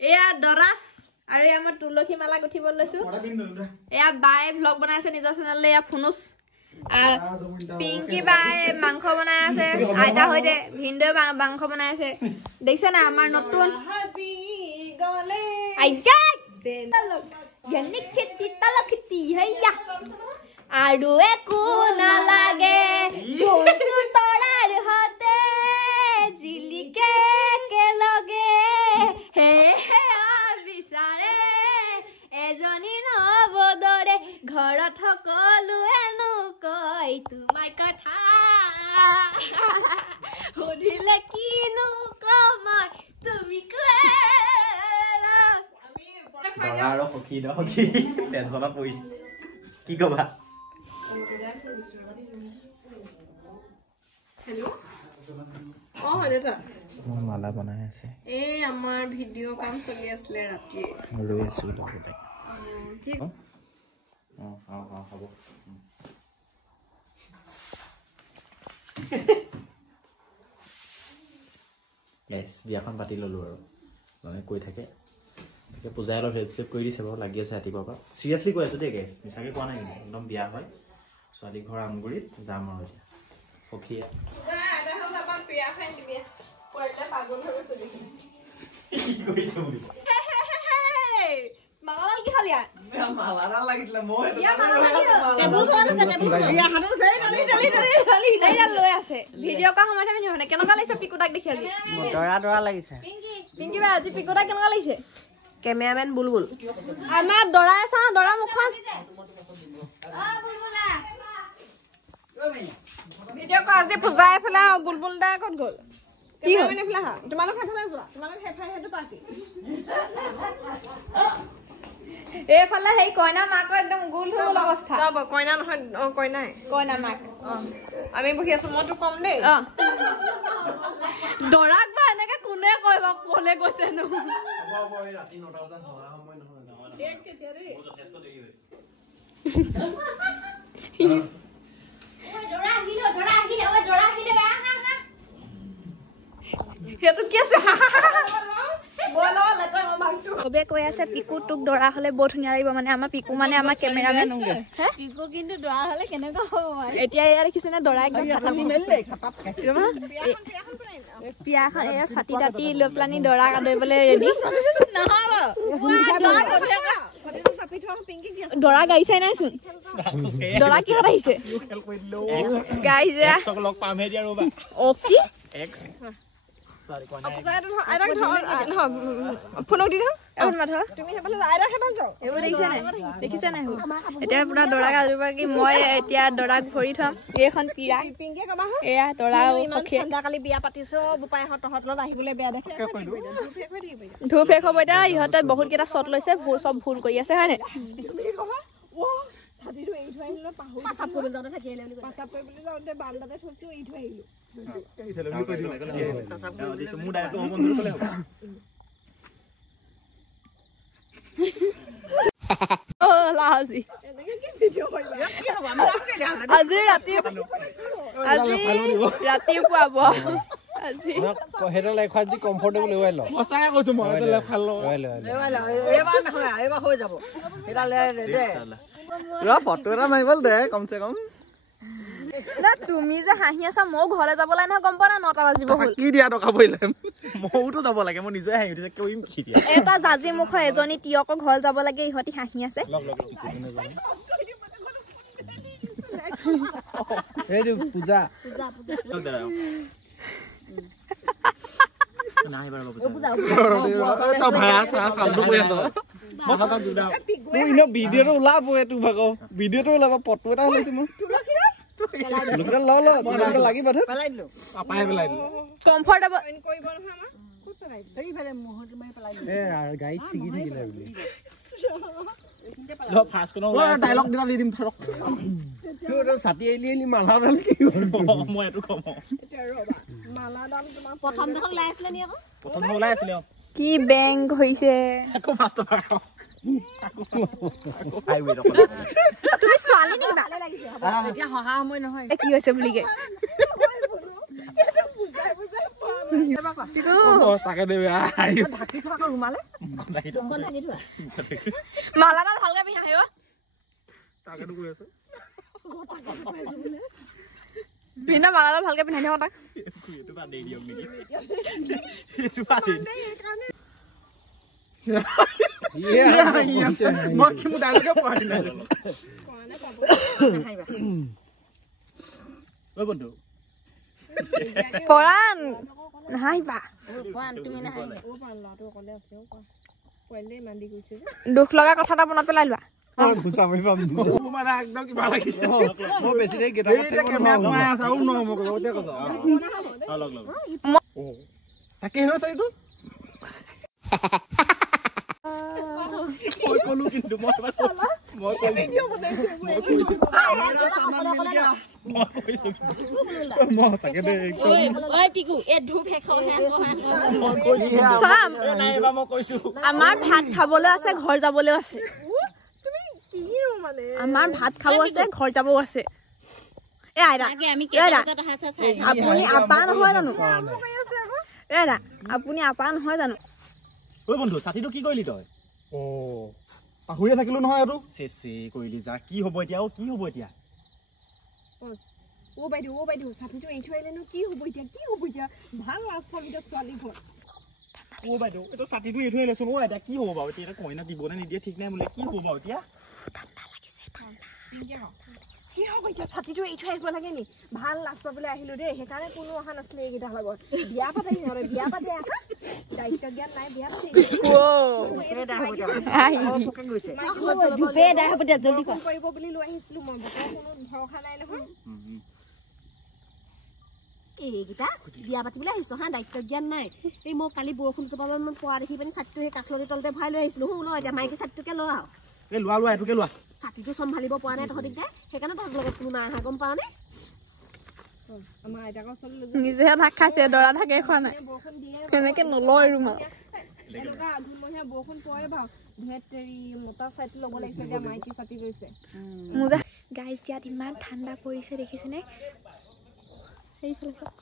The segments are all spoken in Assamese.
এয়া দৰাস আৰু এয়া মই তুলসী মালা গুঠিব লৈছো এয়া বাই ভ্লগ বনাই আছে নিজৰ চেনেললে এয়া ফুনুচ পিংকি বাই মাংস বনাই আছে আইতা হইতে ভিন্দে মাংস বনাই আছে দেখিছে না আমাৰ নতুন আইজা গনি খেতি তল খেতি হেয়া আৰু একো নালাগে বন্ধু তৰাৰ হতে জিলিকে কেলগে হে বিচাৰে এজনী নবদৰে ঘৰত সকলোৱেনো কয় তোমাৰ কথা সুধিলে কিনো কম তুমি দৰা আৰু সখী টেনচনত পৰিছে কি কবা হেল্ল' দেউতা মালা বনাই আছে এই আমাৰ ভিডিঅ' কাম চলি আছিলে ৰাতি লৈ আছো লগতে হ'ব বিয়াখন পাতি ললো আৰু মানে কৈ থাকে পূজাই অলপ হেল্প চেল্প কৰি দিছে বাৰু লাগি আছে ৰাতিপুৱাৰ পৰা চিৰিয়াছলি কৈ আছো দেই গেছ মিছাকে কোৱা নাই কিন্তু একদম বিয়া হয় ছোৱালী ঘৰ আমগুৰিত যাম আৰু এতিয়া সখীয়া মালাডাল কি খালি মালাডাল লাগিছিলে মই লৈ আছে ভিডিঅ' কৰা সময়ত আমি নহয় কেনেকুৱা লাগিছে পিকুটাক দেখি আজি দৰা লাগিছে পিংকি বা আজি পিকুটাক কেনেকুৱা লাগিছে কেমেৰামেন বুলবুল আমাৰ দৰাই চাওঁ দৰা মুখখন ভিডিঅ' কৰা আজি পূজা এফালে বুলবুল দা ক'ত গ'ল কি হ'ল এফালে হা তোমালোক সেইফালে যোৱা তোমালোক সেইটো পাৰ্টি এইফালে সেই কইনা মাকৰ একদম গোল হৈ গ'ল অৱস্থা কইনা নহয় কইনাই কইনা মাক আমি বহি আছো মইতো কম দেই দৰাক বা এনেকে কোনে কয় বা কলে গৈছে নো ৰাতি 9টা বজাত ধৰা সময় নহয় সেইটো কি আছে চবে কৈ আছে পিকু তোক দৰা হলে বৰ ধুনীয়া লাগিব মানে আমাৰ পিকু মানে আমাৰ কেমেৰামেন পিকু কিন্তু দৰা হলে কেনেকুৱা হ'ব এতিয়া এয়া দেখিছে নে দৰা একদম পিয়াখন এয়া ছাতি তাতি লৈ পেলানি দৰা কাটিবলৈ ৰেডি দৰা গাড়ী চাই নাইচোন দৰা কিহত আহিছে গাড়ী অ কি ফোনক দি দেখিছা নাই এতিয়া পুৰা দৰা গাজুবাকি মই এতিয়া দৰাক ভৰি থম এইখন পিৰা এয়া দৰা কালি বিয়া পাতিছো বোপাইহঁত তহঁত আহিবলৈ বেয়া দেখে ধূপ শেষ হ'ব এতিয়া ইহঁতে বহুত কেইটা শ্বট লৈছে চব ভুল কৰি আছে হয় নাই আজি ৰাতিপুৱা কমফৰ্টেবল হৈ ল সঁচাকে কৈছো মই ভাল ফটো এটা মাৰিবল দে কমচে কম তুমি যে হাঁহি আছা ময়ো ঘৰলৈ যাব লাগে নহয় গম পোৱা না 9টা বাজিব হ'ল কি দিয়া টকা পৰিলে মইতো যাব লাগে মই নিজে হাঁহি উঠিছে কৰিম এটা জাজি মুখৰ এজনী তিয়কৰ ঘৰ যাব লাগে ইহঁতি হাঁহি আছে পূজা ভিডিঅ'টো ওলাব এইটো ভাগ ভিডিঅ'টো ওলাব ফটো এটা ওলাইছো মই লাগিব কমফৰ্টেবল গাড়ীত ছিগি থাকিলে ডাইলগ দিনা দি দিম ছাতি এলি এলি মালাডাল কি মই এইটো কম প্ৰথম দেখোন ওলাই আছিলে নি আকৌ প্ৰথম ওলাই আছিলে কি বেংক হৈছে আকৌ ফাষ্ট তুমি ছোৱালী নেকি ভালে লাগিছে এতিয়া হহা সময় নহয় কি হৈছে বুলিকে মালাডাল ভালকে পিন্ধা আহিব পিন্ধা মালাডাল ভালকে পিন্ধাই দিওঁ তাক পৰাণ নাহিবা দুখ লগা কথা এটা মনত পেলাই লোৱা আমাৰ ভাত খাবলৈ আছে ঘৰ যাবলৈ আছে আমাৰ ভাত খাব আছে ঘৰ যাবও আছে আপুনি আপা নহয় জানো আপুনি আপা নহয় জানো বন্ধু ছাতিটো কি কৰিলি তই পাহৰিয়ে থাকিলো নহয় আৰু চেচে কৰিলি যা কি হ'ব এতিয়া কি হ'ব এতিয়া বাইদেউ ছাতিটো এৰি থৈ আহিলেনো কি হ'ব এতিয়া ভাল লাজ পাম এতিয়া ছোৱালী ঘৰ বাইদেউ এইটো ছাতিটো এৰি থৈ আহিলেচোন এতিয়া কি হ'ব বাৰু এতিয়া কইনা দিবনে নিদিয়ে ঠিক নাই বোলে কি হ'ব বাৰু এতিয়া কি হ'ব এতিয়া ছাতিটো এৰি থৈ আহিব লাগে নি ভাল লাজ পাবলৈ আহিলো দেই সেইকাৰণে কোনো অহা নাছিলে এইকেইটাৰ লগত বিয়া পাতে দায়িত্ব জ্ঞান নাই বিয়া কৰিব বুলি লৈ আহিছিলো মই কোনো ভৰসা নাই নহয় এইকেইটা বিয়া পাতিবলৈ আহিছো হা দায়িত্ব জ্ঞান নাই এই মই কালি বৰষুণ টোপালত মই পোৱা দেখি পিনি ছাতিটো সেই কাঠলতি তলতে ভৰাই লৈ আহিছিলো শুন এতিয়া মাইকী ছাতিটোকে লোৱা আৰু লোৱা এইটোকে লোৱা ছাতিটো চম্ভালিব পৰা নাই তহঁতি সেইকাৰণে তহঁতৰ লগত কোনো নাই অহা গম পাৱ নে আমাৰ আইতাকৰ ওচৰলৈ নিজেহে ভাত খাইছে দৰা থাকে খোৱা নাই সেনেকে নলয় ৰুমাল এনেকুৱা আঘোণমহীয়া বৰষুণ পৰে বাৰু ধেতেৰি মতা ছাতি ল'ব লাগিছে এতিয়া মাইকী ছাতি লৈছে মোজা গাইজ ইয়াত ইমান ঠাণ্ডা পৰিছে দেখিছেনে সেইফালে চাওক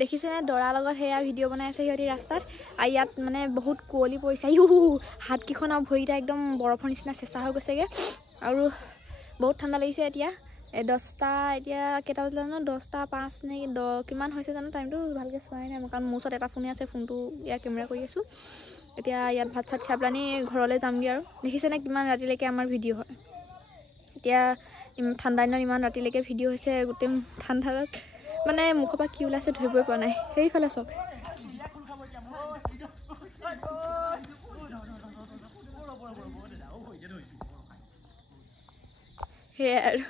দেখিছেনে দৰাৰ লগত সেয়া ভিডিঅ' বনাই আছে সিহঁতি ৰাস্তাত আৰু ইয়াত মানে বহুত কুঁৱলী পৰিছে হাতকেইখন আৰু ভৰিটা একদম বৰফৰ নিচিনা চেঁচা হৈ গৈছেগৈ আৰু বহুত ঠাণ্ডা লাগিছে এতিয়া 10টা এতিয়া কেইটা বাজিলে জানো 10:05 নে 10 কিমান হৈছে জানো টাইমটো ভালকৈ চোৱাই নাই কাৰণ মোৰ ওচৰত এটা ফোনে আছে ফোনটো ইয়াৰ কেমেৰা কৰি আছোঁ এতিয়া ইয়াত ভাত চাত খাই পেলানি ঘৰলৈ যামগৈ আৰু দেখিছেনে কিমান ৰাতিলৈকে আমাৰ ভিডিঅ' হয় এতিয়া ঠাণ্ডা দিনত ইমান ৰাতিলৈকে ভিডিঅ' হৈছে গোটেই ঠাণ্ডাত মানে মুখৰ পৰা কি ওলাইছে ধৰিবই পৰা নাই সেইফালে চাওক সেয়াই আৰু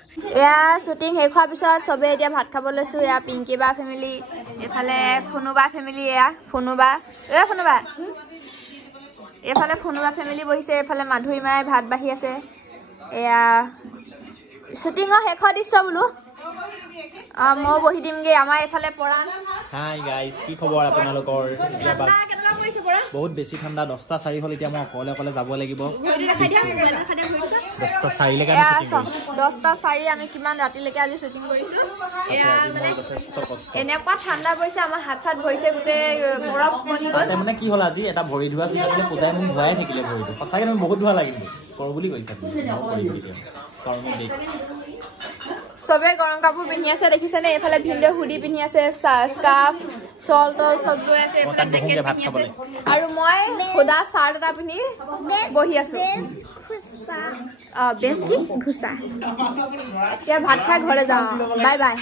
এয়া শ্বুটিং শেষ হোৱাৰ পিছত চবে এতিয়া ভাত খাব লৈছোঁ এয়া পিংকি বা ফেমিলি এইফালে ফোনুবা ফেমিলি এয়া ফোনুবা এইফালে ফোনুবা ফেমিলি বহিছে এইফালে মাধুৰীমাই ভাত বাঢ়ি আছে এয়া শ্বুটিঙৰ শেষৰ দৃশ্য বোলো মই বহি দিমগে আমাৰ এইফালে পৰাণ হাই গাইজ কি খবৰ আপোনালোকৰ বহুত বেছি ঠাণ্ডা 10:04 হ'ল এতিয়া মই অকলে যাব লাগিব 10:04 আমি কিমান ৰাতিলৈকে আজি শ্বুটিং কৰিছোঁ এনেকুৱা ঠাণ্ডা পৰিছে আমাৰ হাত চাত ভৰিছে গোটেই বৰফ পৰি গ'ল মানে কি হ'ল আজি এটা ভৰি ধোৱা চিন আছিলে পূজাই মোক ধোৱাই থাকিলে ভৰিটো সঁচাকৈ তুমি বহুত ধোৱা লাগিল কৰোঁ বুলি কৈছা চবে গৰম কাপোৰ পিন্ধি আছে দেখিছেনে এইফালে ভিডিঅ' হুডি পিন্ধি আছে স্কাৰ্ফ শ্বল টল চব লৈ আছে এইফালে জেকেট পিন্ধি আছে আৰু মই সুদা চাৰ্ট এটা পিন্ধি বহি আছো বেছি ঘুচা এতিয়া ভাত খাই ঘৰলৈ যাওঁ বাই বাই